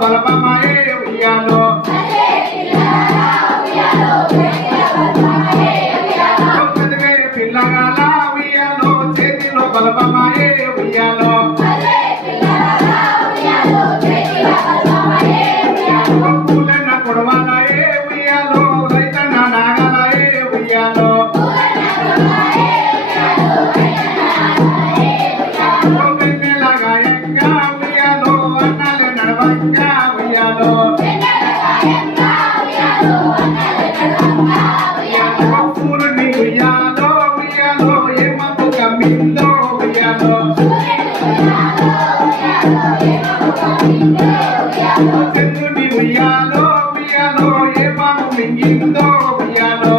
బలపమాయే ఉయ్యాలో చదివే పిల్లగాల ఉయ్యాలో చేతిలో బలపమాయే ఉయ్యాలో పూలన్న కొడవాలయే ఉయ్యాలో రైతన్న నాగాలయే ఉయ్యాలో వెన్నెలగాయంగా ఉయ్యాలో అన్నాలే నడవంగా ఉయ్యాలో పూలని ఉయ్యాలో ఉయ్యాలో ఏమకు కమ్మిందో ఉయ్యాలో చంద్రుని ఉయ్యాలో ఉయ్యాలో ఏమకు మింగిందో ఉయ్యాలో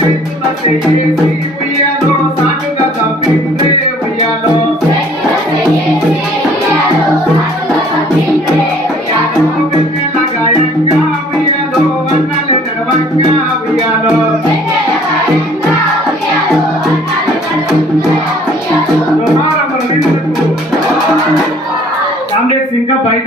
చేతుల చేసి ఉయ్యాలో సాటుగా తప్పిందే ఉయ్యాలో వెన్నెలగాయంగా ఉయ్యాలో అన్నాలే నడవంగా ఉయ్యాలో కామ్రేడ్స్ ఇంకా బయట